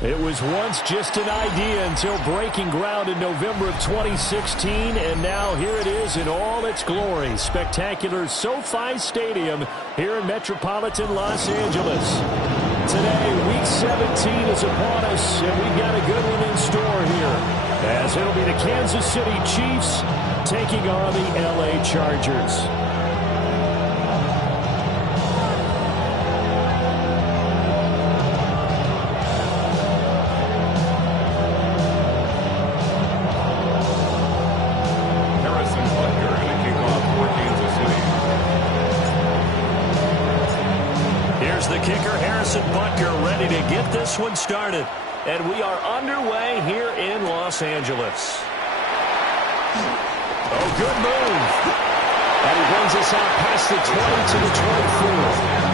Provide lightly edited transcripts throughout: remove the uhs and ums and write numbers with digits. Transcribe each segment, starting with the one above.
It was once just an idea until breaking ground in November of 2016, and now here it is in all its glory. Spectacular SoFi Stadium here in metropolitan Los Angeles. Today, Week 17 is upon us, and we've got a good one in store here, as it'll be the Kansas City Chiefs taking on the LA Chargers. Ready to get this one started. And we are underway here in Los Angeles. Oh, good move. And he brings us out past the 20 to the 24.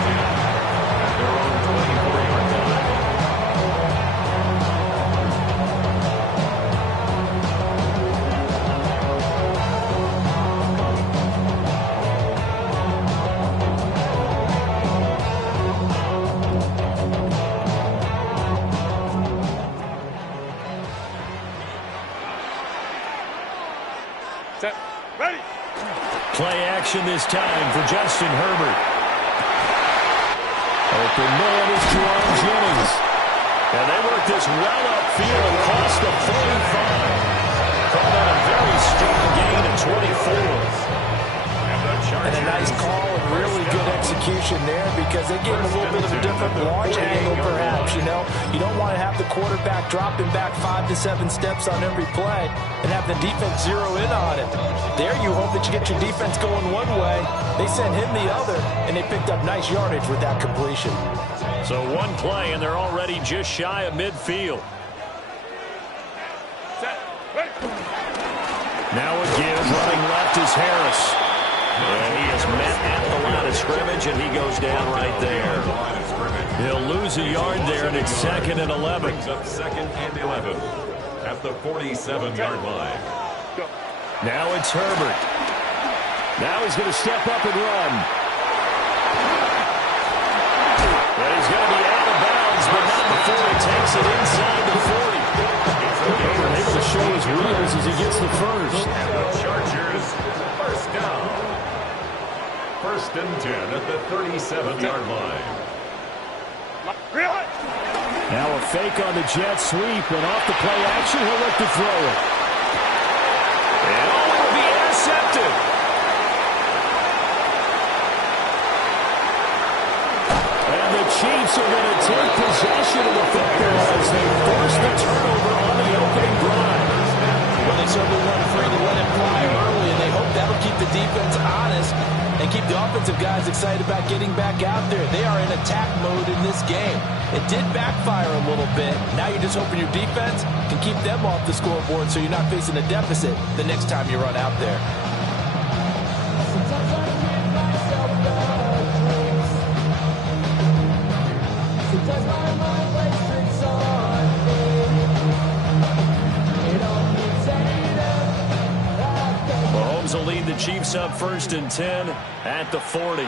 Play action this time for Justin Herbert. Open man is Jerome Jennings. And they work this well upfield across the 45. Called on a very strong gain at 24. And a nice call and really good execution there, because they gave him a little bit of a different launch angle, perhaps. You don't want to have the quarterback dropping back 5 to 7 steps on every play and have the defense zero in on it. There you hope that you get your defense going one way. They sent him the other, and they picked up nice yardage with that completion. So one play, and they're already just shy of midfield. Now again, running left is Harris. And he is met at the line of scrimmage, and he goes down right there. He'll lose a yard there, and it's 2nd and 11. Brings up 2nd and 11 at the 47-yard line. Now it's Herbert. Now he's going to step up and run. And he's going to be out of bounds, but not before he takes it inside the 40. Herbert able to show his wheels as he gets the first. And the Chargers, first down. 1st and 10 at the 37-yard line. Now a fake on the jet sweep, and off the play action, he'll look to throw it. And oh, it'll be intercepted. And the Chiefs are going to take possession of the football as they force the turnover on the opening drive. Well, they certainly weren't afraid to let it fly early, and they hope that'll keep the defense honest and keep the offensive guys excited about getting back out there. They are in attack mode in this game. It did backfire a little bit. Now you're just hoping your defense can keep them off the scoreboard so you're not facing a deficit the next time you run out there. Mahomes will lead the Chiefs up 1st and 10 at the 40.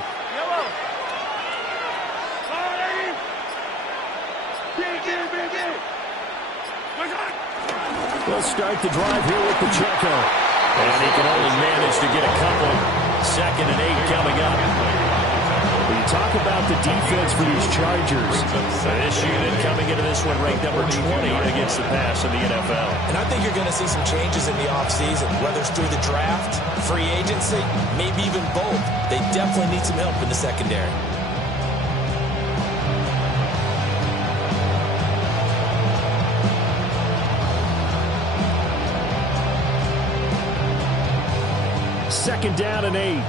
We'll start the drive here with Pacheco. And he can only manage to get a couple. 2nd and 8 coming up. When you talk about the defense for these Chargers, this unit coming into this one ranked number 20 against the pass in the NFL. And I think you're going to see some changes in the offseason, whether it's through the draft, free agency, maybe even both. They definitely need some help in the secondary. Second down and 8.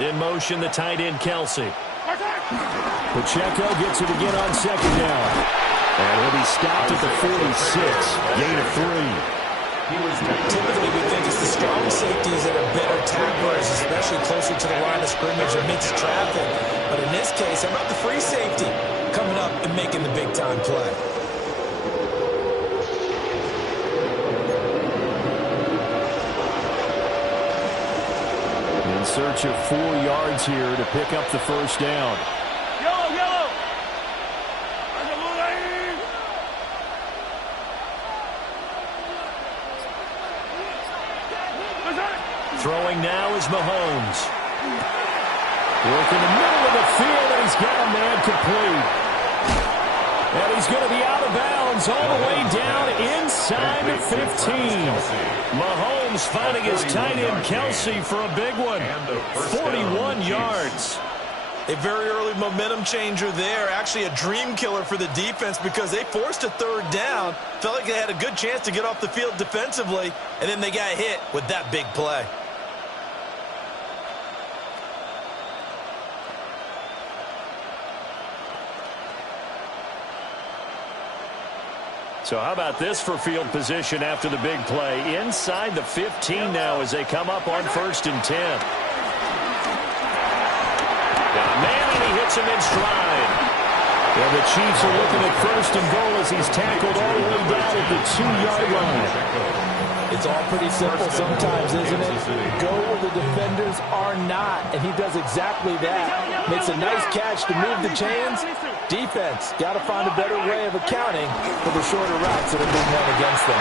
In motion, the tight end, Kelsey. Pacheco gets it again on 2nd down. And he'll be stopped at the 46. Gain of 3. Typically, we think it's the strong safeties that are better tacklers, especially closer to the line of scrimmage amidst traffic. But in this case, how about the free safety coming up and making the big-time play? search of 4 yards here to pick up the first down. Throwing now is Mahomes. Work in the middle of the field, and he's got a man complete. And he's going to be out of bounds all the way down inside the 15. Mahomes finding his tight end Kelsey for a big one. 41 yards. A very early momentum changer there. Actually a dream killer for the defense because they forced a third down. Felt like they had a good chance to get off the field defensively, and then they got hit with that big play. So how about this for field position after the big play? Inside the 15 now as they come up on 1st and 10. Got a man, and he hits him in stride. Yeah, the Chiefs are looking at 1st and goal as he's tackled all the way down at the 2-yard line. It's all pretty simple sometimes, isn't it? Go where the defenders are not, and he does exactly that. Makes a nice catch to move the chains. Defense, got to find a better way of accounting for the shorter routes that are being run against them.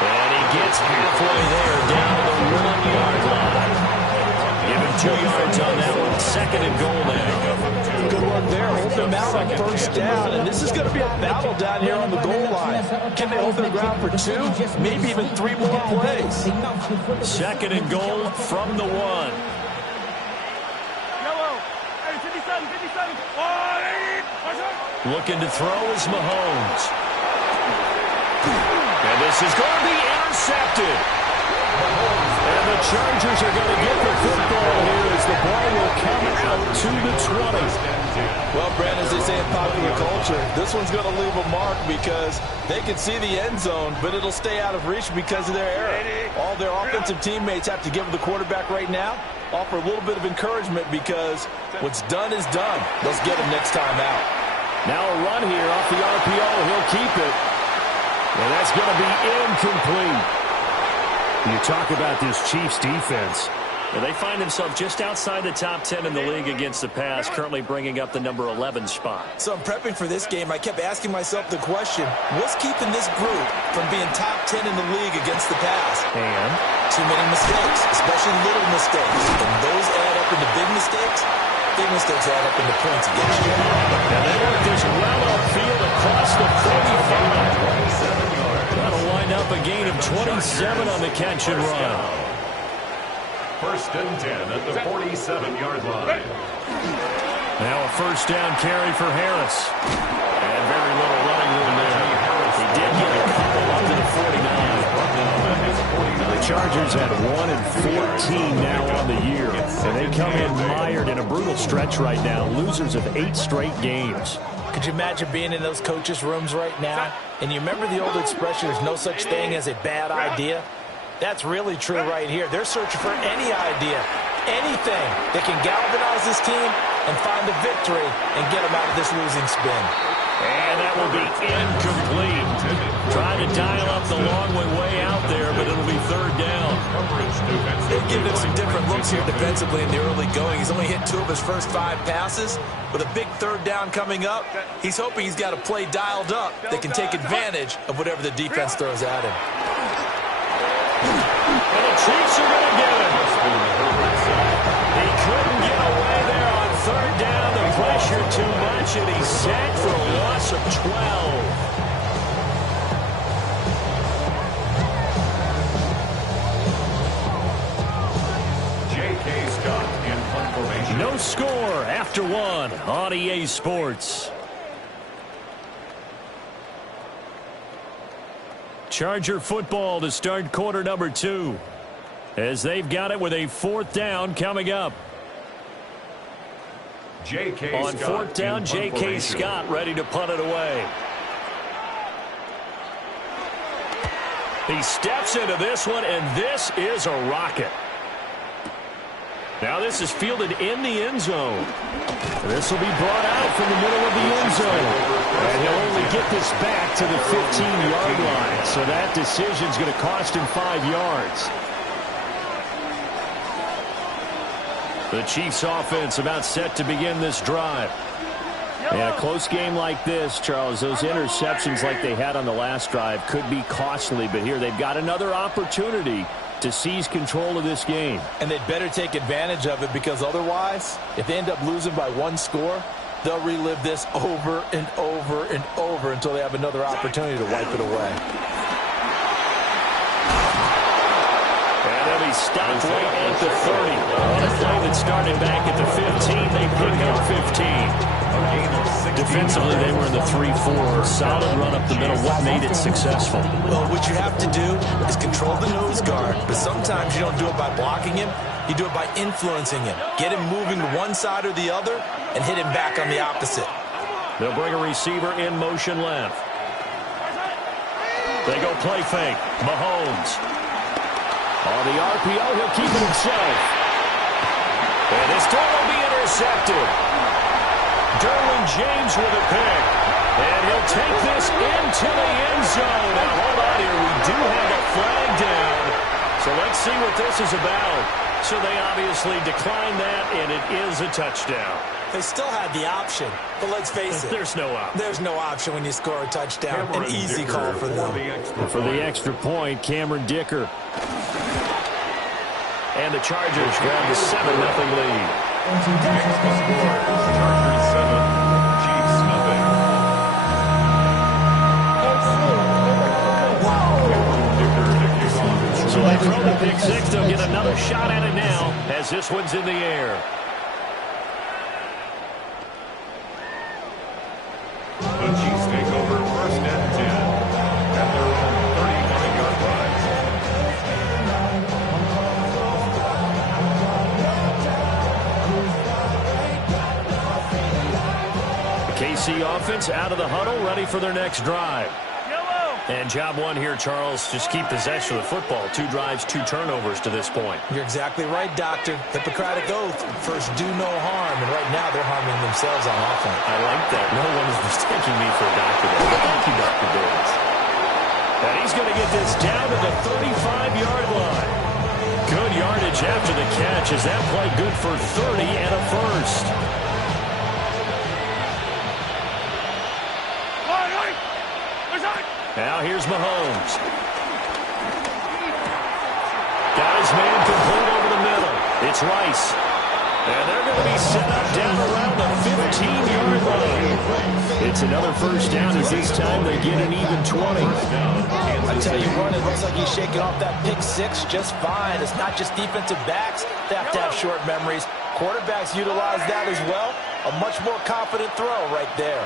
And he gets halfway there, down to the 1-yard line. Give him 2 yards on that one. 2nd and goal now. Good work there. Hold them out on 1st down, and this is going to be a battle down here on the goal line. Can they hold their ground for 2, maybe even 3 more plays? 2nd and goal from the 1. Looking to throw is Mahomes. And this is going to be intercepted. And the Chargers are going to get the football here as the ball will come out to the 20. Well, Brent, as they say in popular culture, this one's going to leave a mark because they can see the end zone, but it'll stay out of reach because of their error. All their offensive teammates have to give the quarterback right now, offer a little bit of encouragement because what's done is done. Let's get him next time out. Now a run here off the RPO. He'll keep it. And that's going to be incomplete. You talk about this Chiefs defense. Well, they find themselves just outside the top 10 in the league against the pass, currently bringing up the number 11 spot. So I'm prepping for this game. I kept asking myself the question, what's keeping this group from being top 10 in the league against the pass? And? Too many mistakes, especially little mistakes. And those add up into big mistakes. Big mistakes add up into points against you. And they work this well upfield across the 45. That'll wind up a gain of 27 on the catch and run. 1st and 10 at the 47-yard line. Now a 1st down carry for Harris. And very little running room there. He did get a couple up to the 49. The Chargers at 1-14 now on the year. And they come in mired in a brutal stretch right now. Losers of 8 straight games. Could you imagine being in those coaches' rooms right now? And you remember the old expression, there's no such thing as a bad idea? That's really true right here. They're searching for any idea, anything that can galvanize this team and find the victory and get them out of this losing spin. And that will be incomplete. Trying to dial up the long way out there, but it'll be 3rd down. They've given him some different looks here defensively in the early going. He's only hit 2 of his first 5 passes. With a big 3rd down coming up, he's hoping he's got a play dialed up that can take advantage of whatever the defense throws at him. And the Chiefs are going to get him. He couldn't get away there on 3rd down. The pressure too much, and he's sacked for a loss of 12. J.K. Scott in punt formation. No score after 1 on EA Sports. Charger football to start quarter number 2. As they've got it with a 4th down coming up. On 4th down, J.K. Scott ready to punt it away. He steps into this one, and this is a rocket. Now this is fielded in the end zone. This will be brought out from the middle of the end zone. And he'll only get this back to the 15-yard line. So that decision's going to cost him 5 yards. The Chiefs offense about set to begin this drive. And a close game like this, Charles, those interceptions like they had on the last drive could be costly. But here they've got another opportunity to seize control of this game. And they'd better take advantage of it, because otherwise, if they end up losing by one score, they'll relive this over and over and over until they have another opportunity to wipe it away. And they'll be stopped right at the 30. On a play that started back at the 15, they pick up 15. Defensively, they were in the 3-4. Solid run up the middle. What made it successful? Well, what you have to do is control the nose guard. But sometimes you don't do it by blocking him. You do it by influencing him. Get him moving to one side or the other and hit him back on the opposite. They'll bring a receiver in motion left. They go play fake. Mahomes. On the RPO, he'll keep it himself. And this throw will be intercepted. Derwin James with a pick. And he'll take this into the end zone. Now, hold on here. We do have a flag down. So let's see what this is about. So they obviously declined that, and it is a touchdown. They still had the option, but let's face it. There's no option. There's no option when you score a touchdown. An easy call for them. For the extra point, Cameron Dicker. And the Chargers grab the 7-0 lead. Chargers 7, Chiefs nothing. So they throw the pick six. They'll get another shot at it now as this one's in the air. The Chiefs take over 1st and 10 at their own 39-yard line. The KC offense out of the huddle, ready for their next drive. And job one here, Charles, just keep possession of the football. 2 drives, 2 turnovers to this point. You're exactly right, Doctor. Hippocratic oath. First, do no harm. And right now, they're harming themselves on offense. I like that. No one is mistaking me for a doctor. Thank you, Dr. Davis. And he's going to get this down to the 35-yard line. Good yardage after the catch. Is that play good for 30 and a first? Now here's Mahomes. Got his man complete over the middle. It's Rice. And they're going to be set up down around the 15-yard line. It's another first down as this time they get an even 20. I tell you what, it looks like he's shaking off that pick six just fine. It's not just defensive backs that have to have short memories. Quarterbacks utilize that as well. A much more confident throw right there.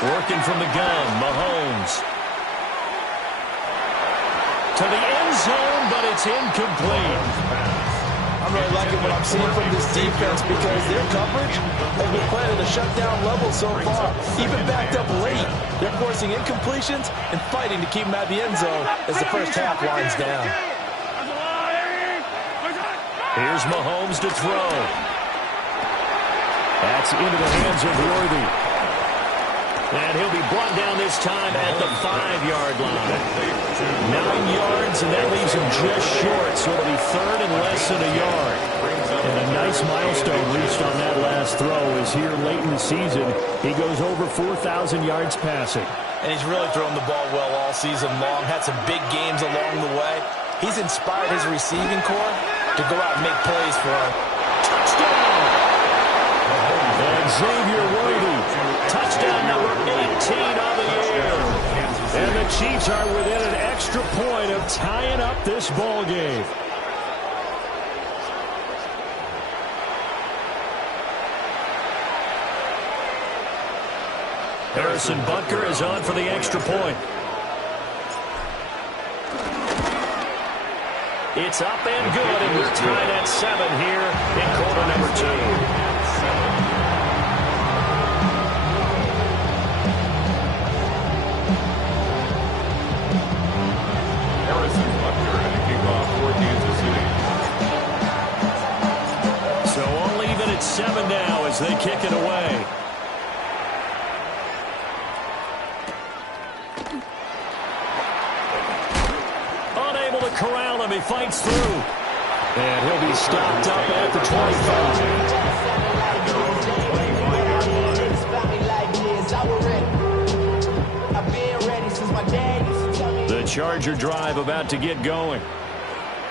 Working from the gun, Mahomes. To the end zone, but it's incomplete. I'm really liking what I'm seeing from this defense because their coverage has been playing at a shutdown level so far. Even backed up late, they're forcing incompletions and fighting to keep them at the end zone as the first half winds down. Here's Mahomes to throw. That's into the hands of Worthy. And he'll be brought down this time at the 5-yard line. 9 yards, and that leaves him just short, so it'll be third and less than a yard. And a nice milestone reached on that last throw is here late in the season. He goes over 4,000 yards passing. And he's really thrown the ball well all season long. Had some big games along the way. He's inspired his receiving corps to go out and make plays for him. Touchdown! And Xavier Worthy, touchdown number 18 on the year. And the Chiefs are within an extra point of tying up this ball game. Harrison Butker is on for the extra point. It's up and good, and we're tied at 7 here in quarter number 2. Harrison Butker and a kickoff for Kansas City. So only even at 7 now as they kick it away. Unable to corral him. He fights through. And he'll be stopped up at the 25. The Charger drive about to get going.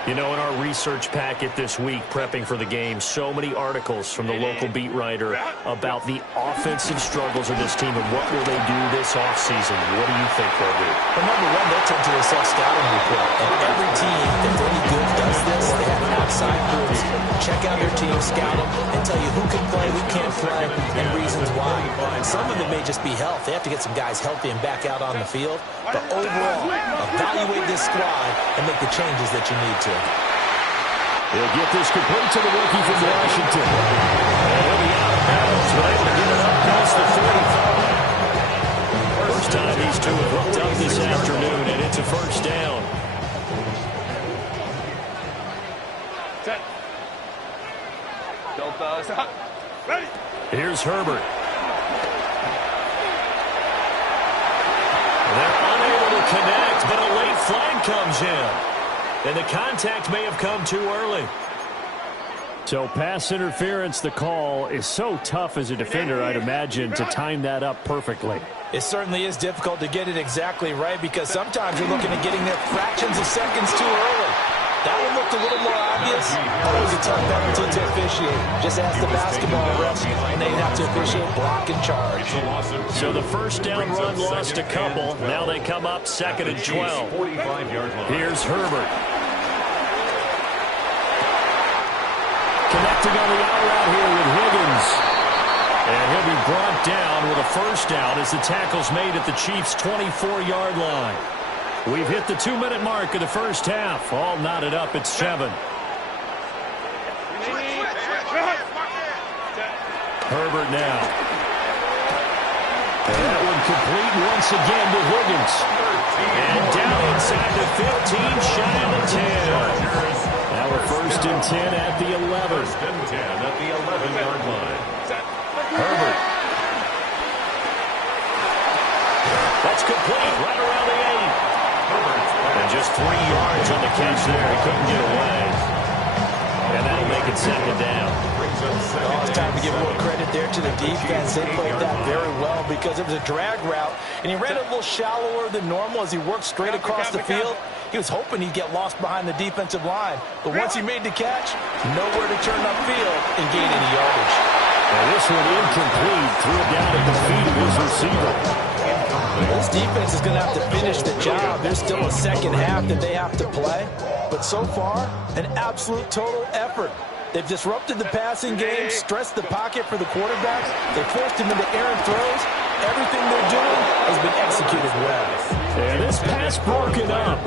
You know, in our research packet this week, prepping for the game, so many articles from the local beat writer about the offensive struggles of this team and what will they do this offseason. What do you think they'll do? Well, number one, they'll turn to a self-scouting report. And every team that's any good does this. They have outside groups. Check out their team, scout them, and tell you who can play, who can't play, and reasons why. Some of it may just be health. They have to get some guys healthy and back out on the field. But overall, evaluate this squad and make the changes that you need to. He'll get this complete to the rookie from Washington. And he'll be out of bounds, but able to get it up past the 45. First time these two have hooked up this afternoon, and it's a first down. Here's Herbert. They're unable to connect, but a late flag comes in. And the contact may have come too early. So pass interference, the call is so tough as a defender, I'd imagine, to time that up perfectly. It certainly is difficult to get it exactly right because sometimes you're looking at getting there fractions of seconds too early. That one looked a little more obvious. Always a tough penalty to officiate. Just ask the basketball refs, and they'd have to officiate block and charge. So the first down run lost a couple. Now they come up 2nd and 12. Here's Herbert. Connecting on the out route here with Higgins. And he'll be brought down with a first down as the tackle's made at the Chiefs' 24-yard line. We've hit the 2-minute mark of the first half. All knotted up at 7. Herbert now. And that one complete once again to Higgins. And down inside the 15, shy of the 10. Now we're 1st and 10 at the 11. 1st and 10 at the 11-yard line. Herbert. That's complete right around the 8. And just 3 yards on the catch there. He couldn't get away. And that'll make it 2nd down. Oh, it's time to give a little credit there to the defense. They played that very well because it was a drag route. And he ran it a little shallower than normal as he worked straight across the field. He was hoping he'd get lost behind the defensive line. But once he made the catch, nowhere to turn upfield and gain any yardage. Now this one incomplete. Threw it down at the feet of his receiver. This defense is going to have to finish the job. There's still a second half that they have to play. But so far, an absolute total effort. They've disrupted the passing game, stressed the pocket for the quarterbacks. They forced him into errant throws. Everything they're doing has been executed well. And this pass broken up.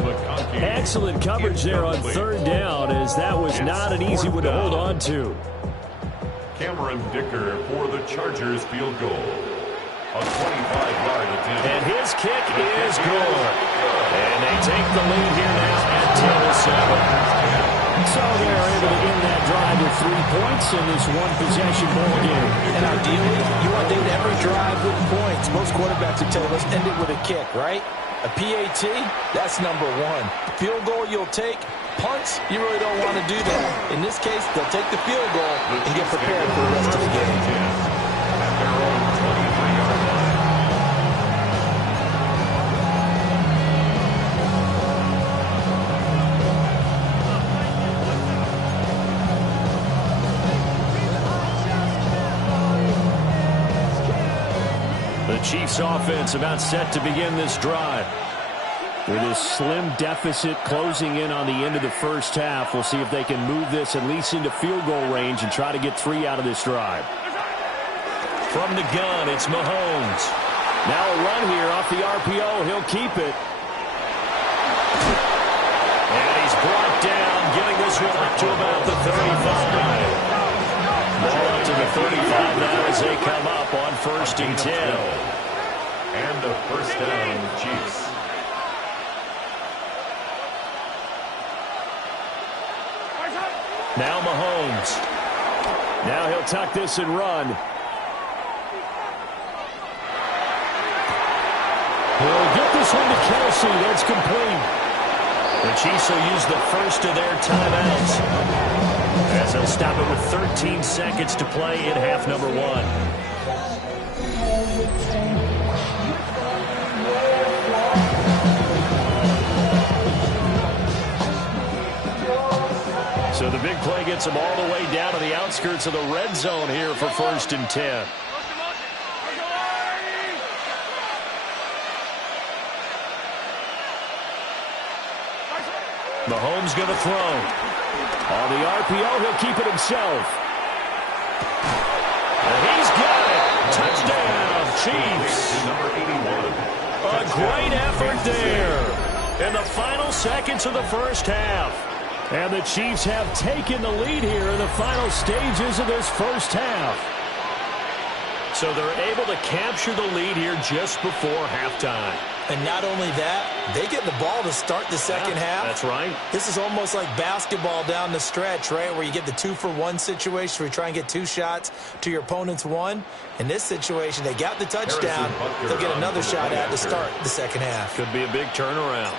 Excellent coverage there on 3rd down, as that was not an easy one to hold on to. Cameron Dicker for the Chargers field goal. A 25-yard attempt. And his kick is good. And they take the lead here now at 10-7. So they're able to end that drive with 3 points in this one-possession ball game. And ideally, you want to end every drive with points. Most quarterbacks would tell us end it with a kick, right? A PAT, that's number 1. Field goal you'll take. Punts, you really don't want to do that. In this case, they'll take the field goal and get prepared for the rest of the game. At their own 23-yard line. The Chiefs offense about set to begin this drive. With this slim deficit closing in on the end of the first half, we'll see if they can move this at least into field goal range and try to get 3 out of this drive. From the gun, it's Mahomes. Now a run here off the RPO. He'll keep it. And he's brought down, getting this one up to about the 35. Ball up to the 35 now as they come up on 1st and 10. And a first down, Chiefs. Now Mahomes. Now he'll tuck this and run. He'll get this one to Kelsey. That's complete. The Chiefs will use the first of their timeouts. as they'll stop it with 13 seconds to play in half number one. So the big play gets them all the way down to the outskirts of the red zone here for 1st and 10. Mahomes going to throw. On the RPO, he'll keep it himself. And he's got it. Touchdown, Chiefs. Number 81. A great effort there in the final seconds of the first half. And the Chiefs have taken the lead here in the final stages of this first half. So they're able to capture the lead here just before halftime. And not only that, they get the ball to start the second half. That's right. This is almost like basketball down the stretch, right, where you get the 2-for-1 situation where you try and get 2 shots to your opponent's 1. In this situation, they got the touchdown. They'll get another shot at to start the second half. Could be a big turnaround.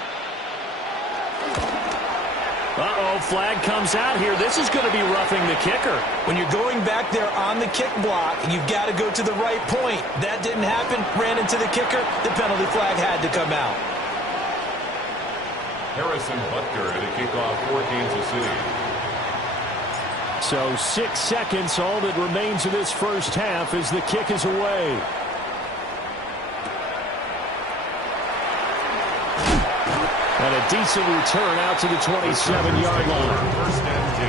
Uh-oh, flag comes out here. This is going to be roughing the kicker. When you're going back there on the kick block, you've got to go to the right point. That didn't happen. Ran into the kicker. The penalty flag had to come out. Harrison Butker at a kickoff for Kansas City. So 6 seconds, all that remains of this first half as the kick is away. And a decent return out to the 27-yard line. 1st and 10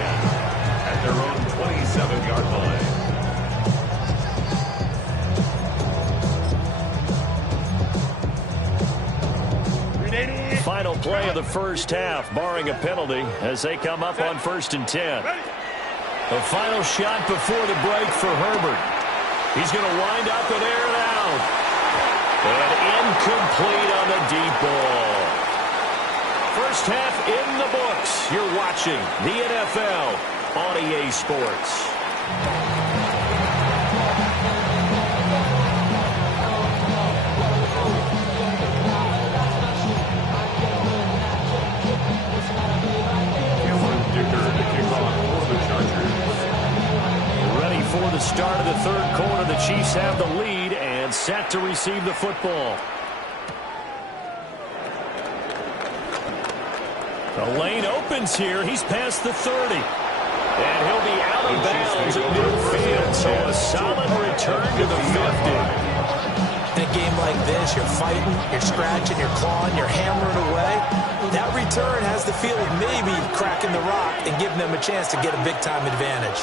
at their own 27-yard line. Final play of the first half, barring a penalty, as they come up on 1st and 10. The final shot before the break for Herbert. He's going to wind up and air it out. And incomplete on the deep ball. First half in the books. You're watching the NFL on EA Sports. Ready for the start of the third quarter. The Chiefs have the lead and set to receive the football. The lane opens here. He's past the 30. And he'll be out of bounds at midfield. So a solid return to the 50. In a game like this, you're fighting, you're scratching, you're clawing, you're hammering away. That return has the feel of maybe cracking the rock and giving them a chance to get a big-time advantage.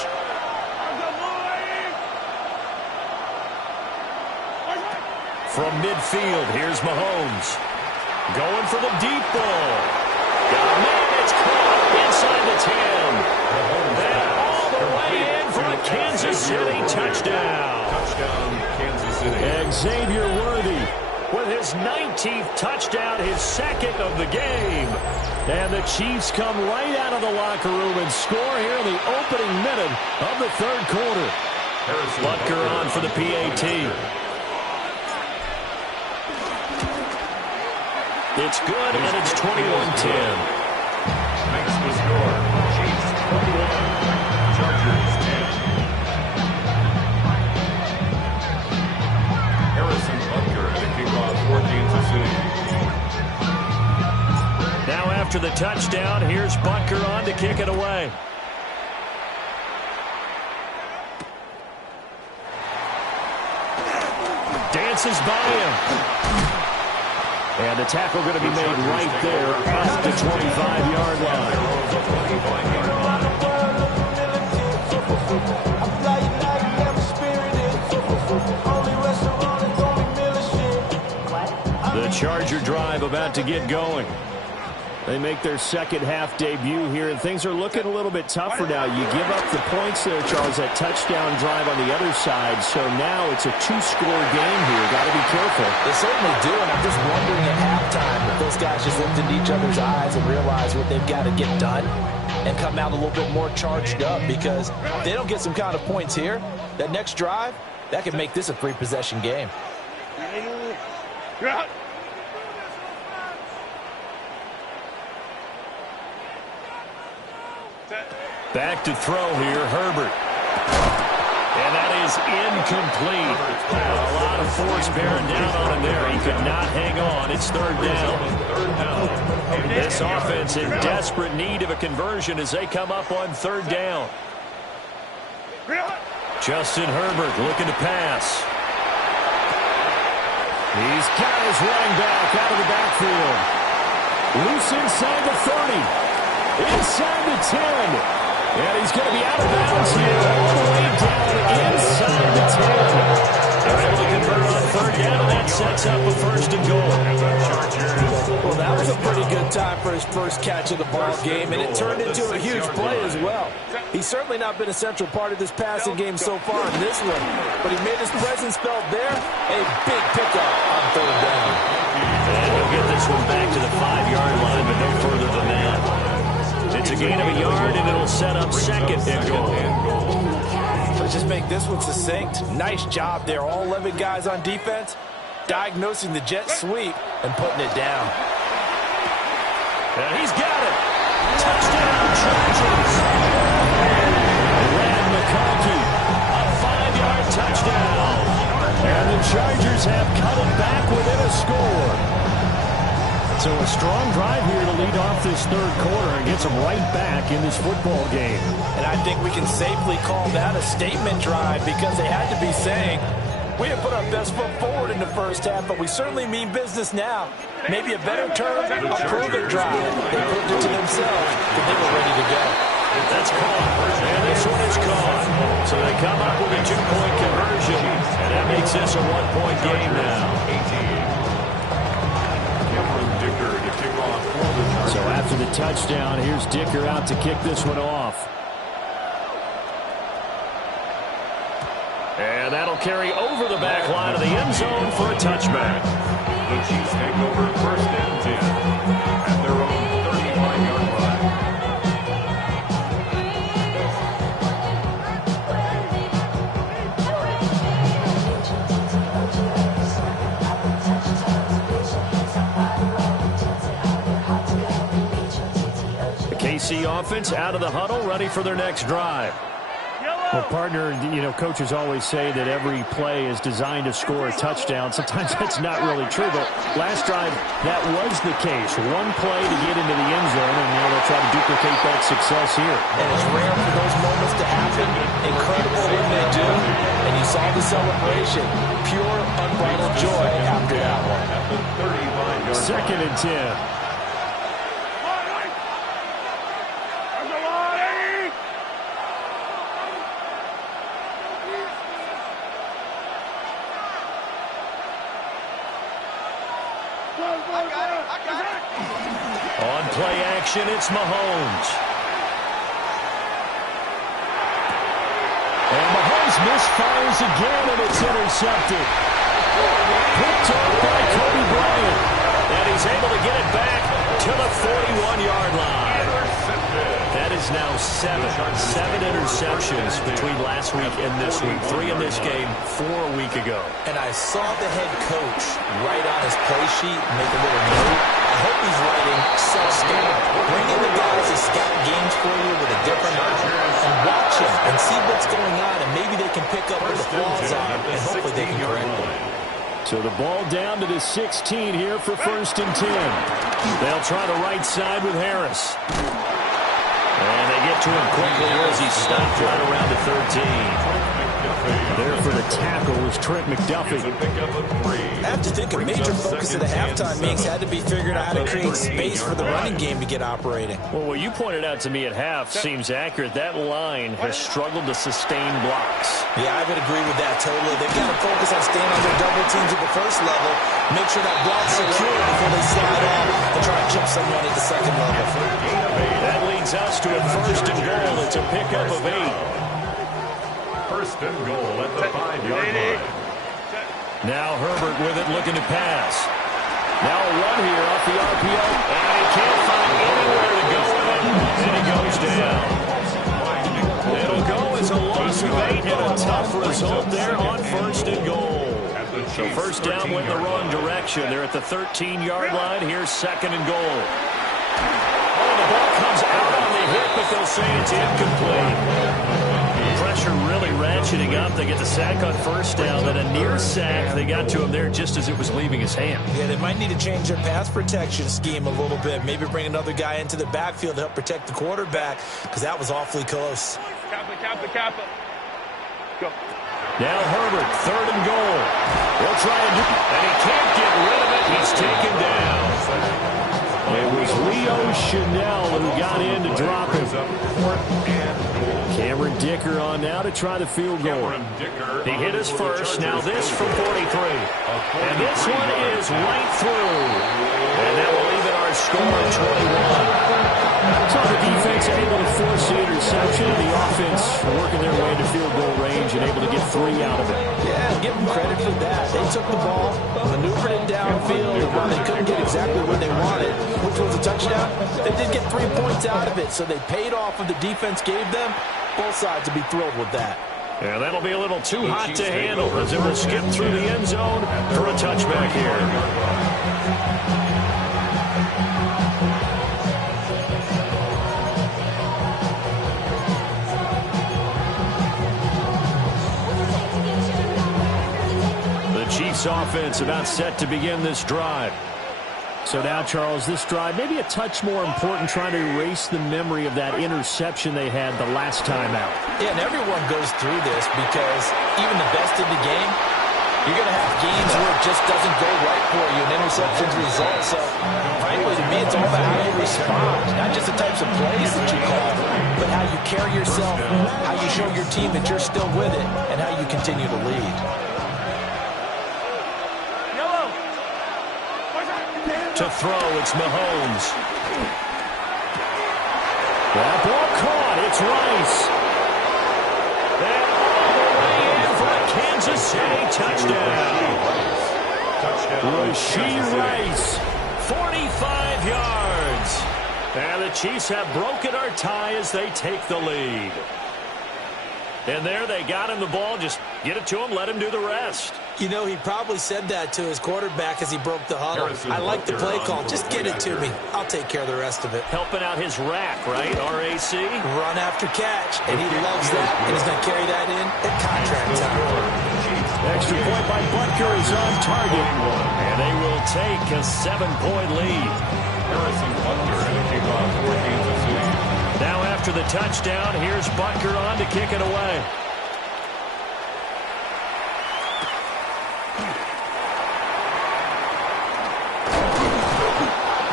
From midfield, here's Mahomes. Going for the deep ball. Got a man, it's caught inside the 10. And all the way in for a Kansas City touchdown. Touchdown, Kansas City. And Xavier Worthy with his 19th touchdown, his second of the game. And the Chiefs come right out of the locker room and score here in the opening minute of the third quarter. Butker on for the PAT. It's good, and it's 21-10. Makes the score. Chiefs 21, Chargers 10. Harrison Butker at the kickoff for Kansas City. Now after the touchdown, here's Butker on to kick it away. Dances by him. And the tackle going to be made right there off the 25-yard line. The Charger drive about to get going. They make their second half debut here, and things are looking a little bit tougher now. You give up the points there, Charles, that touchdown drive on the other side. So now it's a 2-score game here. Got to be careful. They certainly do, and I'm just wondering at halftime if those guys just looked into each other's eyes and realized what they've got to get done and come out a little bit more charged up, because if they don't get some kind of points here, that next drive, that could make this a 3-possession game. Back to throw here, Herbert. And that is incomplete. A lot of force bearing down on him there. He could not hang on. It's third down. This offense in desperate need of a conversion as they come up on third down. Justin Herbert looking to pass. He's got his running back out of the backfield. Loose inside the 30. Inside the 10. And he's going to be out of bounds here all the way down inside the 10. They're able to convert on third down, and that sets up a first and goal. Well, that was a pretty good time for his first catch of the ball game, and it turned into a huge play as well. He's certainly not been a central part of this passing game so far in this one, but he made his presence felt there. A big pickup on third down. And he'll get this one back to the 5-yard line, but no further than that. It's a gain of a yard, and it'll set up second and goal. Let's just make this one succinct. Nice job there. All 11 guys on defense diagnosing the jet sweep and putting it down. And he's got it. Touchdown, Chargers. Brad McConkey, a 5-yard touchdown. And the Chargers have cut it back within a score. So a strong drive here to lead off this third quarter and gets them right back in this football game. And I think we can safely call that a statement drive because they had to be saying, we have put our best foot forward in the first half, but we certainly mean business now. Maybe a better term, a prove-it drive. They proved it to themselves that they were ready to go. That's caught. And this one is caught. So they come up with a 2-point conversion, and that makes this a 1-point game now. So after the touchdown, here's Dicker out to kick this one off. And that'll carry over the back line of the end zone for a touchback. The Chiefs take over first and 10 at their own 35-yard line. The KC offense out of the huddle, ready for their next drive. Well, partner, coaches always say that every play is designed to score a touchdown. Sometimes that's not really true, but last drive, that was the case. One play to get into the end zone, and now they'll try to duplicate that success here. And it's rare for those moments to happen. Incredible when they do. And you saw the celebration. Pure, unbridled joy after that one. Second and 10. On play action, it's Mahomes. And Mahomes misfires again, and it's intercepted. Picked up by Kobe Bryant. And he's able to get it back to the 41-yard line. That is now seven interceptions between last week and this week. 3 in this game, 4 a week ago. And I saw the head coach write on his play sheet, make a little note. I hope he's writing self-scout. Bring in the guys to scout games for you with a different eye and watch them and see what's going on, and maybe they can pick up where the flaws are, and hopefully they can correct them. So the ball down to the 16 here for first and 10. They'll try the right side with Harris. And they get to him quickly as he stopped right around the 13. There for the tackle was Trent McDuffie. I have to think a major focus of the halftime meetings had to be figuring out how to create space for the running game to get operating. Well, what you pointed out to me at half seems accurate. That line has struggled to sustain blocks. Yeah, I would agree with that totally. They've got to focus on staying on their double teams at the first level, make sure that block's secure before they slide off and try to chip someone at the second level. That leads us to a first and goal. It's a pickup of 8. First and goal at the 5-yard line. Now Herbert with it, looking to pass. Now a run here off the RPO, and he can't find anywhere to go with it, and he goes down. It'll go as a loss of 8 and a tough result there on first and goal. So first down went the wrong direction. They're at the 13-yard line. Here's second and goal. Oh, the ball comes out on the hit, but they'll say it's incomplete. Pressure really ratcheting up. They get the sack on first down, then a near sack. They got to him there just as it was leaving his hand. Yeah, they might need to change their pass protection scheme a little bit. Maybe bring another guy into the backfield to help protect the quarterback, because that was awfully close. Kappa. Go. Now Herbert, 3rd and goal. He'll try and do it, and he can't get rid of it. He's taken down. It was Leo Chanel who got in to drop him. Cameron Dicker on now to try the field goal. He hit his first. Now this from 43. And this one is right through. And that will even our score of 21. So the defense able to force the interception. The offense working their way to field goal range and able to get 3 out of it. Yeah, give them credit for that. They took the ball, maneuvered it downfield, and while they couldn't get exactly what they wanted, which was a touchdown, they did get 3 points out of it. So they paid off what the defense gave them. Both sides will be thrilled with that. Yeah, that'll be a little too hot to handle as it will skip through the end zone for a touchback here. Chiefs offense about set to begin this drive. So now, Charles, this drive maybe a touch more important, trying to erase the memory of that interception they had the last time out. Yeah, and everyone goes through this because even the best in the game, you're going to have games where it just doesn't go right for you, and interceptions result. So, frankly, to me, it's all about how you respond, not just the types of plays that you call, but how you carry yourself, how you show your team that you're still with it, and how you continue to lead. To throw, it's Mahomes. That ball caught. It's Rice. And all the way in for a Kansas City touchdown. Rashee Rice, 45 yards. And the Chiefs have broken our tie as they take the lead. And there they got him the ball. Just get it to him, let him do the rest. You know, he probably said that to his quarterback as he broke the huddle. I like the play call. Just get it to me. I'll take care of the rest of it. Helping out his rack, right? RAC? Run after catch, and he loves that, and he's going to carry that in at contract time. Extra point by Butker is on target, and they will take a 7-point lead. Harrison Butker in a kickoff for Kansas City. Now after the touchdown, here's Butker on to kick it away.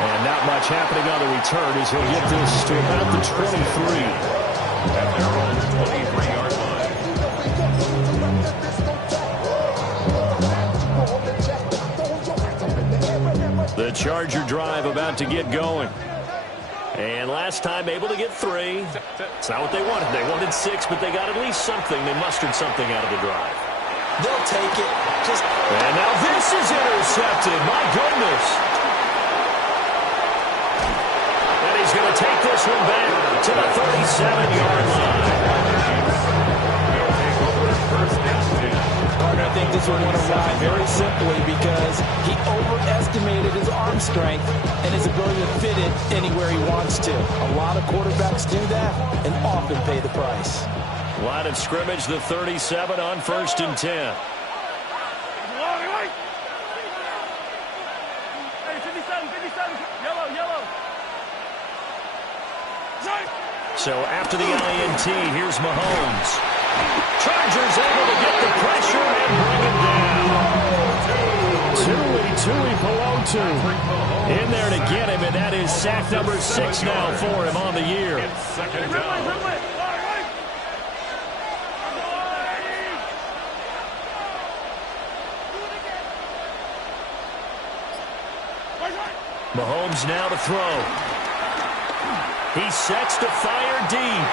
And not much happening on the return as he'll get this to about the 23. At their own 23-yard line. The Charger drive about to get going. And last time able to get 3. It's not what they wanted. They wanted 6, but they got at least something. They mustered something out of the drive. They'll take it. And now this is intercepted. My goodness. And he's going to take this one back to the 37-yard line. I think this one went awry very simply because he overestimated his arm strength and his ability to fit it anywhere he wants to. A lot of quarterbacks do that and often pay the price. Line of scrimmage, the 37 on 1st and 10. So after the INT, here's Mahomes. Chargers able to get the pressure and bring him down. Tui Pelotu in there to get him, and that is sack number 6 now for him on the year. Second down. Mahomes now to throw. He sets to fire deep.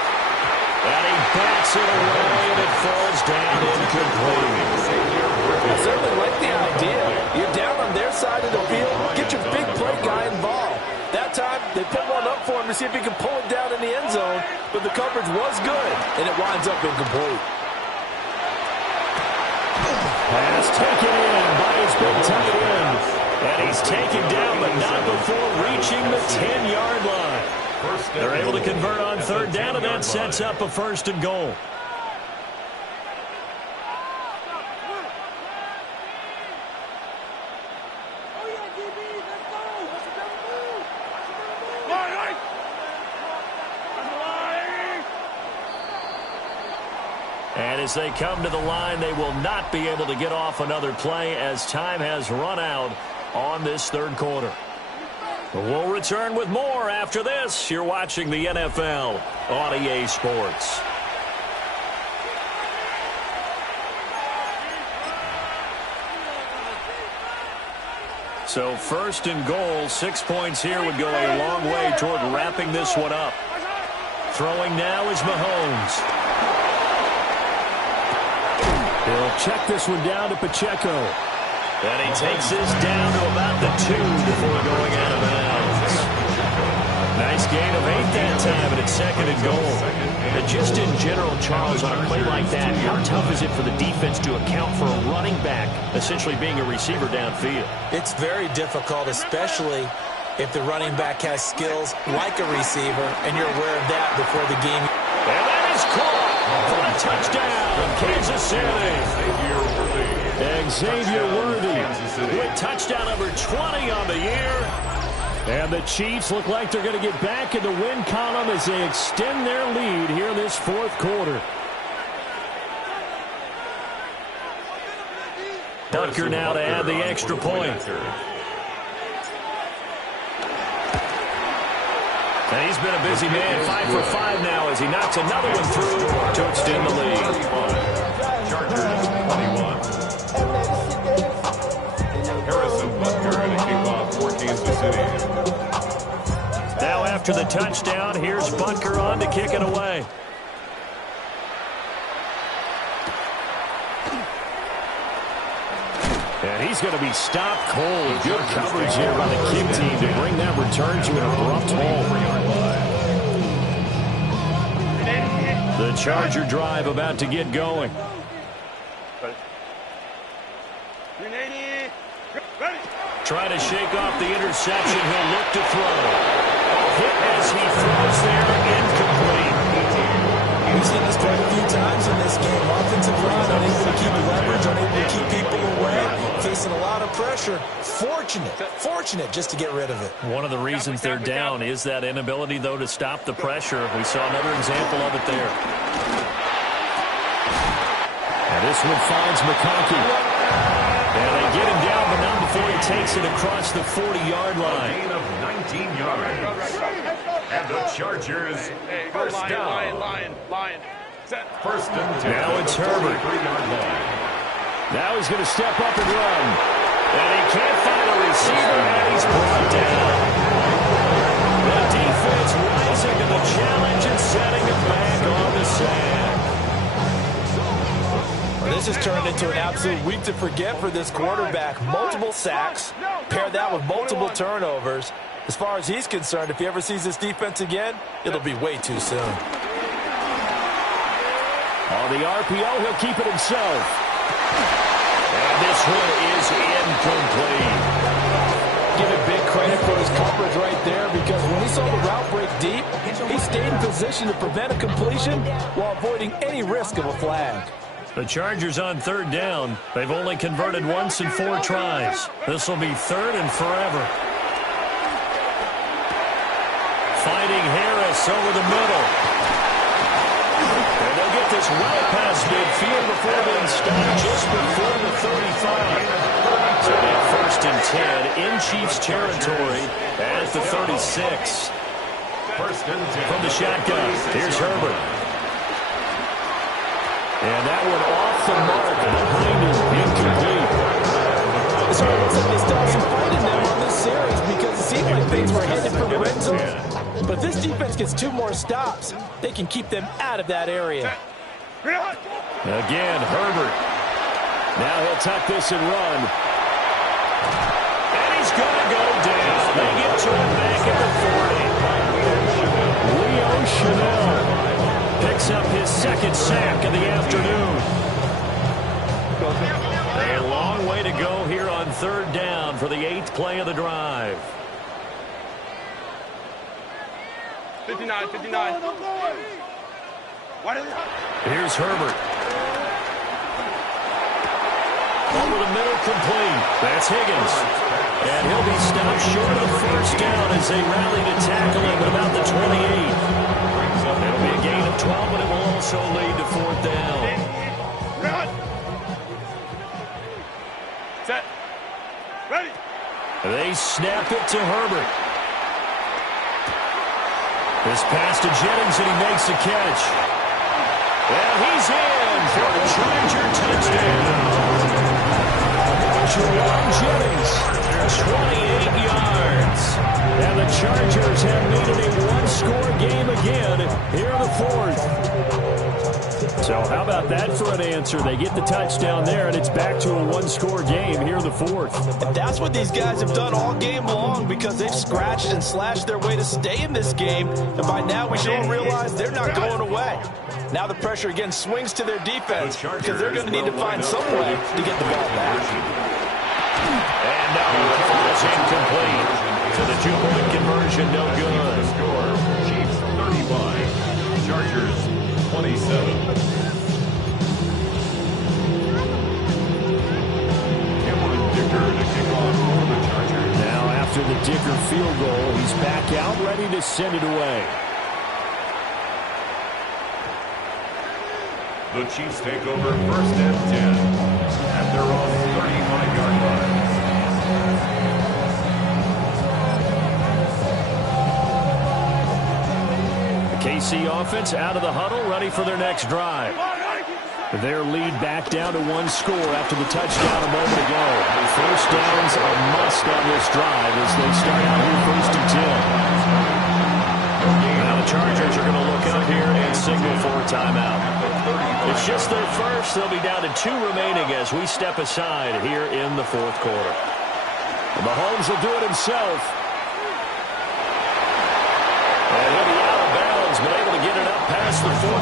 And he bats it away, and it falls down incomplete. I certainly like the idea. You're down on their side of the field. Get your big play guy involved. That time, they put one up for him to see if he can pull it down in the end zone. But the coverage was good, and it winds up incomplete. Pass taken in by his big tight end. And he's taken down, but not before reaching the 10-yard line. They're able to convert on third down, and that sets up a 1st and goal. And as they come to the line, they will not be able to get off another play as time has run out on this 3rd quarter. We'll return with more after this. You're watching the NFL on EA Sports. So 1st and goal, 6 points here would go a long way toward wrapping this one up. Throwing now is Mahomes. He'll check this one down to Pacheco. And he takes this down to about the 2 before going out of bounds. Nice gain of 8 that time, and it's 2nd and goal. And just in general, Charles, on a play like that, how tough is it for the defense to account for a running back essentially being a receiver downfield? It's very difficult, especially if the running back has skills like a receiver, and you're aware of that before the game. And that is caught for a touchdown, Kansas City. Xavier Worthy with touchdown number 20 on the year. And the Chiefs look like they're going to get back in the win column as they extend their lead here in this 4th quarter. Bunker now to add the extra point. And he's been a busy man, 5 for 5 now as he knocks another one through to extend the lead. Chargers 21. Harrison Butker and a kickoff for Kansas City. Now after the touchdown, here's Butker on to kick it away. And he's going to be stopped cold. Good coverage here by the kick team to bring that return to an abrupt halt. The Charger drive about to get going. Trying to shake off the interception. He'll look to throw. Hit as he throws there, incomplete. We've seen this quite a few times in this game. Offensive line unable to keep leverage, unable to keep people away, facing a lot of pressure. Fortunate just to get rid of it. One of the reasons they're down is that inability, though, to stop the pressure. We saw another example of it there. And this one finds McConkey. And they get him down, but not before he takes it across the 40-yard line. A gain of 19 yards. And the Chargers, first down. First and 10. Now it's Herbert. Now he's going to step up and run. And he can't find a receiver, and he's brought down. The defense rising to the challenge and setting him back on the sack. This has turned into an absolute week to forget for this quarterback. Multiple sacks, pair that with multiple turnovers. As far as he's concerned, if he ever sees this defense again, it'll be way too soon. On the RPO, he'll keep it himself. And this one is incomplete. Give it big credit for his coverage right there, because when he saw the route break deep, he stayed in position to prevent a completion while avoiding any risk of a flag. The Chargers on third down. They've only converted once in 4 tries. This will be 3rd and forever. Fighting Harris over the middle. And they'll get this well past midfield before being stopped just before the 35. So now 1st and 10 in Chiefs territory at the 36. First and 10. From the shotgun, here's Herbert. And that one off the mark behind him, incomplete. So it looks like they still have some fight in them on this series, because it seemed like things were headed for the red zone. But if this defense gets 2 more stops, they can keep them out of that area. Again, Herbert. Now he'll tuck this and run. And he's going to go down. They get to him back at the 40. Leo Chanel picks up his 2nd sack of the afternoon. A long way to go here on 3rd down for the 8th play of the drive. 59. Here's Herbert. Over the middle, complete. That's Higgins. And he'll be stopped short of first down as they rally to tackle him at about the 28. It'll be a gain of 12, but it will also lead to fourth down. Set. Ready. They snap it to Herbert. This pass to Jennings, and he makes the catch. And he's in for a Charger touchdown. Jerome Jennings, 28 yards. And the Chargers have made it a one-score game again here in the fourth. So how about that for an answer? They get the touchdown there, and it's back to a one-score game here in the fourth. And that's what these guys have done all game long because they've scratched and slashed their way to stay in this game. And by now we should all realize they're not going away. Now the pressure again swings to their defense because they're going to need to find some way to get the ball back. And now it falls incomplete. So the two-point conversion, no good. Score, Chiefs 35, Chargers 27. Cameron Dicker to kick off for the Chargers. Now after the Dicker field goal, he's back out, ready to send it away. The Chiefs take over first and 10 at their own 35-yard line. The KC offense out of the huddle, ready for their next drive. Their lead back down to one score after the touchdown a moment ago. First down's a must on this drive as they start out here first and 10. Now the Chargers are going to look out here and signal for a timeout. It's just their first. They'll be down to 2 remaining as we step aside here in the fourth quarter. Mahomes will do it himself. And he'll be out of bounds, but able to get it up past the 45.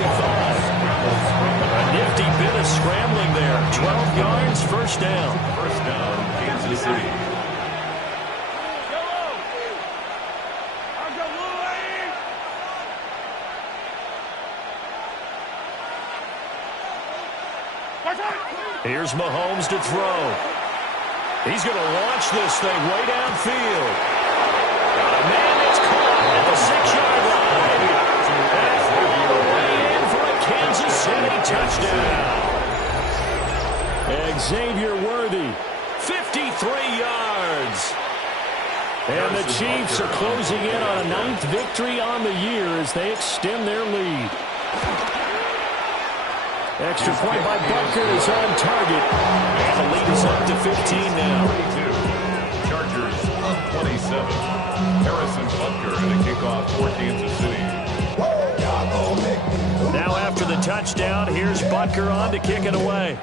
A nifty bit of scrambling there. 12 yards, first down. First down, Kansas City. Here's Mahomes to throw. He's going to launch this thing way downfield. Got a man that's caught at the 6-yard line. And way in for a Kansas City touchdown. Xavier Worthy, 53 yards. And the Chiefs are closing in on a 9th victory on the year as they extend their lead. Extra point by Butker is on target. And the lead is up to 15 now. 22. Chargers up 27. Harrison Butker and a kickoff for Kansas City. Now after the touchdown, here's Butker on to kick it away.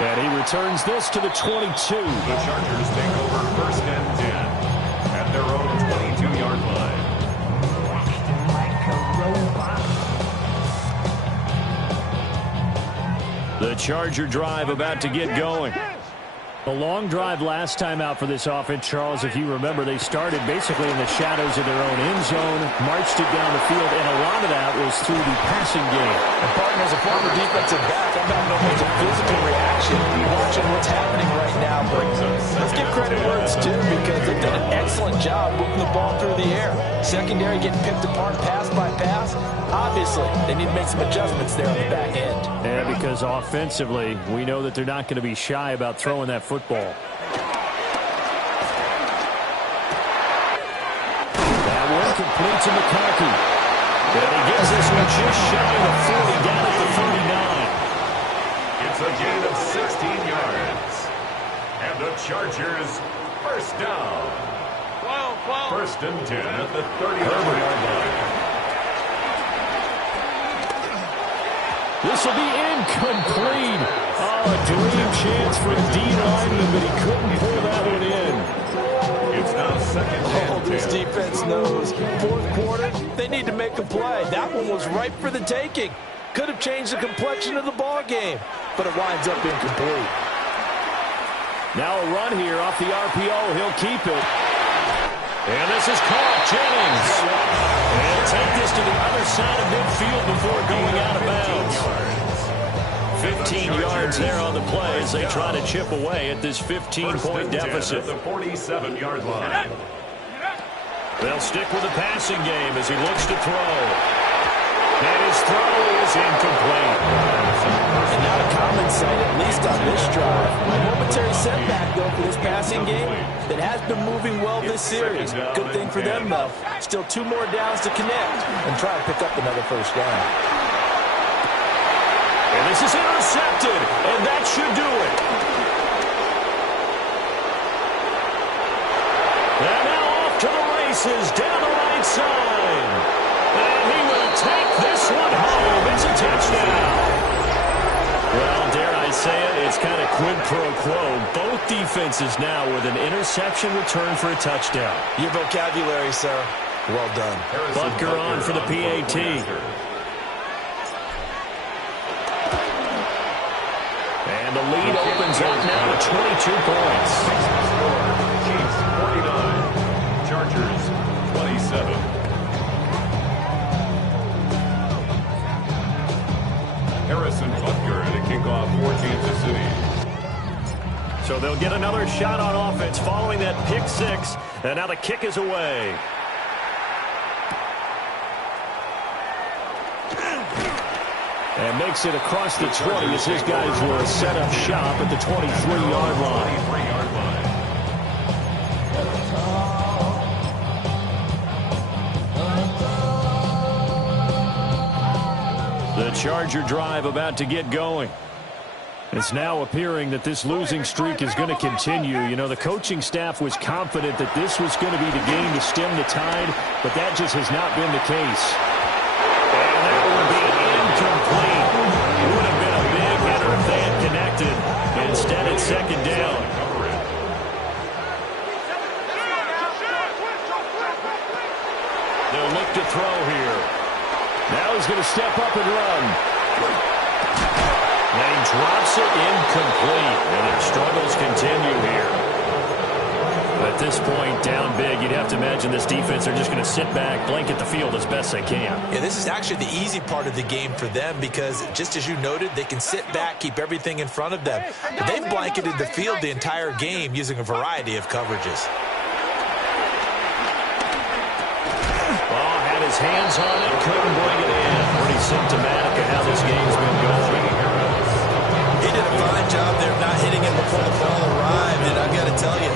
And he returns this to the 22. The Chargers take over first and 10 at their own 22-yard line. The Charger drive about to get going. A long drive last time out for this offense, Charles. If you remember, they started basically in the shadows of their own end zone, marched it down the field, and a lot of that was through the passing game. And partner, as a former defensive back, I'm not knowing it's a physical reaction. Watching what's happening right now, but let's give credit where it's due because they've done an excellent job moving the ball through the air. Secondary getting picked apart pass by pass. Obviously, they need to make some adjustments there on the back end. Yeah, because offensively, we know that they're not going to be shy about throwing that football. That one complete to McCarthy. And he gives this one just shy of 40 down at the 39. It's a gain of 16 yards. And the Chargers first down. 12. First and 10 at the 30-yard line. This will be incomplete. Oh, a dream chance for a D lineman, but he couldn't pull that one in. It's now second and 10. This defense knows. Fourth quarter, they need to make a play. That one was ripe for the taking. Could have changed the complexion of the ball game, but it winds up incomplete. Now a run here off the RPO. He'll keep it. And this is caught. Jennings. And take this to the other side of midfield before going out of bounds. 15 yards there on the play as they try to chip away at this 15-point deficit. At the 47-yard line. They'll stick with the passing game as he looks to throw. And his throw is incomplete. And not a common sight, at least on this drive. A momentary setback, though, for this passing game that has been moving well this series. Good thing for them, though. Still 2 more downs to connect and try to pick up another first down. And this is intercepted, and that should do it. And now off to the races down the right side. And he will take this one home. It's a touchdown. Well, dare I say it, it's kind of quid pro quo. Both defenses now with an interception return for a touchdown. Your vocabulary, sir. Well done. Butker on for the PAT. And the lead opens up now to 22 points. Chiefs 49. Chargers 27. Harrison Butker at a kickoff for Kansas City. So they'll get another shot on offense following that pick 6. And now the kick is away. And makes it across the 20 as his guys were set up shop at the 23-yard line. The Charger drive about to get going. It's now appearing that this losing streak is going to continue. You know, the coaching staff was confident that this was going to be the game to stem the tide, but that just has not been the case. And that would be incomplete. It would have been a big hitter if they had connected. Instead, it's second down. They'll look to throw here. Now he's going to step up and run. And he drops it incomplete. And their struggles continue here. At this point, down big, you'd have to imagine this defense are just going to sit back, blanket the field as best they can. Yeah, this is actually the easy part of the game for them because, just as you noted, they can sit back, keep everything in front of them. But they've blanketed the field the entire game using a variety of coverages. Oh, had his hands on it, couldn't bring it in. Pretty symptomatic of how this game's been going. He did a fine job there not hitting it before the ball arrived, and I've got to tell you,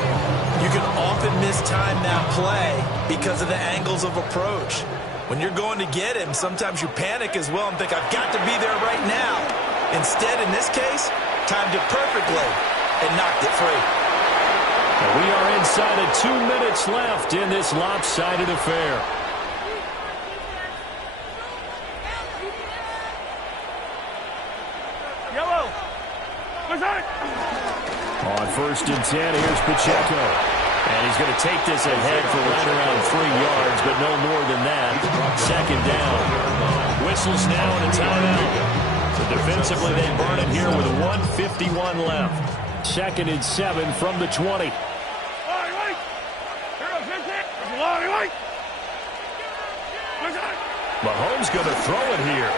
you can often mistime that play because of the angles of approach. When you're going to get him, sometimes you panic as well and think, I've got to be there right now. Instead, in this case, timed it perfectly and knocked it free. We are inside of 2 minutes left in this lopsided affair. Yellow. On 1st and 10, here's Pacheco. And he's going to take this ahead for right around 3 yards, but no more than that. Second down. Whistles now and a timeout. So defensively, they burn it here with 1:51 left. 2nd and 7 from the 20. Mahomes going to throw it here.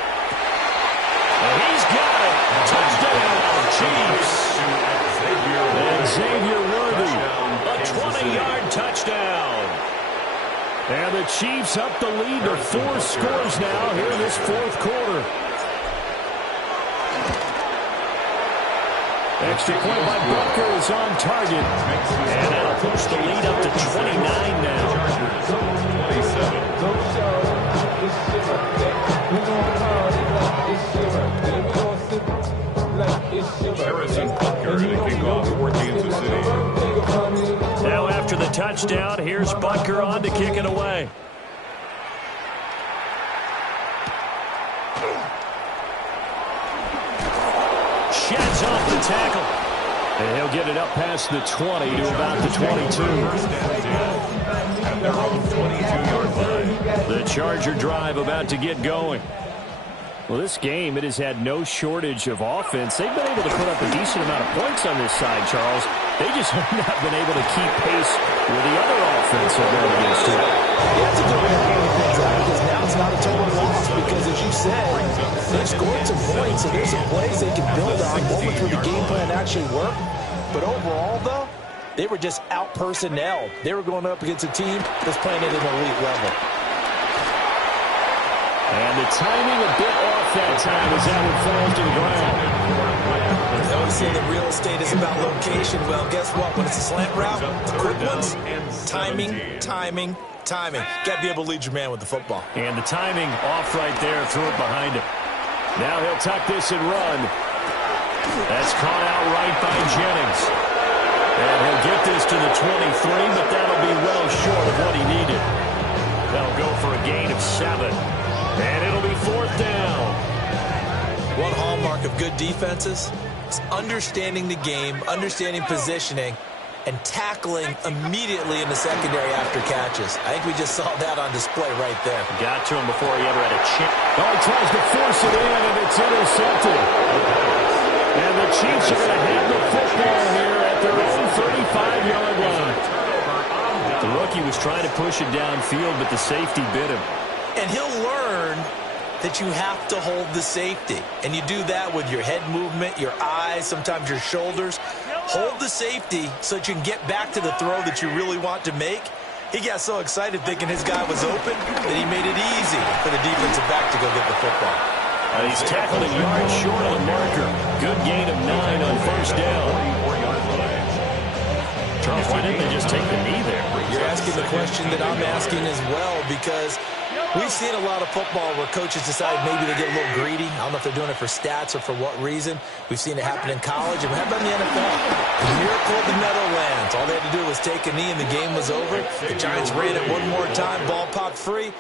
And he's got it. Touchdown, Chiefs. And Xavier Worthy, a 20-yard touchdown. And the Chiefs up the lead to 4 scores now here in this 4th quarter. Extra point by Butker is on target. And that'll push the lead up to 29 now. 27. Harrison Butker to kick off for Kansas City. Now after the touchdown, here's Butker on to kick it away. Sheds off the tackle. And he'll get it up past the 20 to about the 22. At their own 22-yard line. The Charger drive about to get going. Well, this game, it has had no shortage of offense. They've been able to put up a decent amount of points on this side, Charles. They just have not been able to keep pace with the other offense they're going against too. Yeah, that's a good way of handling things out because now it's not a total loss because, as you said, they've scored some points, so there's some plays they can build on, moments where the game plan actually worked. But overall, though, they were just out-personnel. They were going up against a team that's playing at an elite level. And the timing a bit off that time as that one falls to the ground. They always say that real estate is about location. Well, guess what? When it's a slant route, the quick ones, timing. Got to be able to lead your man with the football. And the timing off right there, threw it behind him. Now he'll tuck this and run. That's caught out right by Jennings. And he'll get this to the 23, but that'll be well short of what he needed. They'll go for a gain of 7. And it'll be 4th down. One hallmark of good defenses is understanding the game, understanding positioning, and tackling immediately in the secondary after catches. I think we just saw that on display right there. Got to him before he ever had a chance. Oh, he tries to force it in, and it's intercepted. And the Chiefs are going to have the football here at their own 35-yard line. The rookie was trying to push it downfield, but the safety bit him. And he'll learn that you have to hold the safety. And you do that with your head movement, your eyes, sometimes your shoulders. Hold the safety so that you can get back to the throw that you really want to make. He got so excited thinking his guy was open that he made it easy for the defensive back to go get the football. He's tackled a yard short of the marker. Good gain of 9 on 1st down. Charles, why didn't they just take the knee there? You're asking the question that I'm asking as well, because we've seen a lot of football where coaches decide maybe they get a little greedy. I don't know if they're doing it for stats or for what reason. We've seen it happen in college, and how about in the NFL? The miracle of the Meadowlands. All they had to do was take a knee, and the game was over. The Giants ran it one more time. Ball popped free.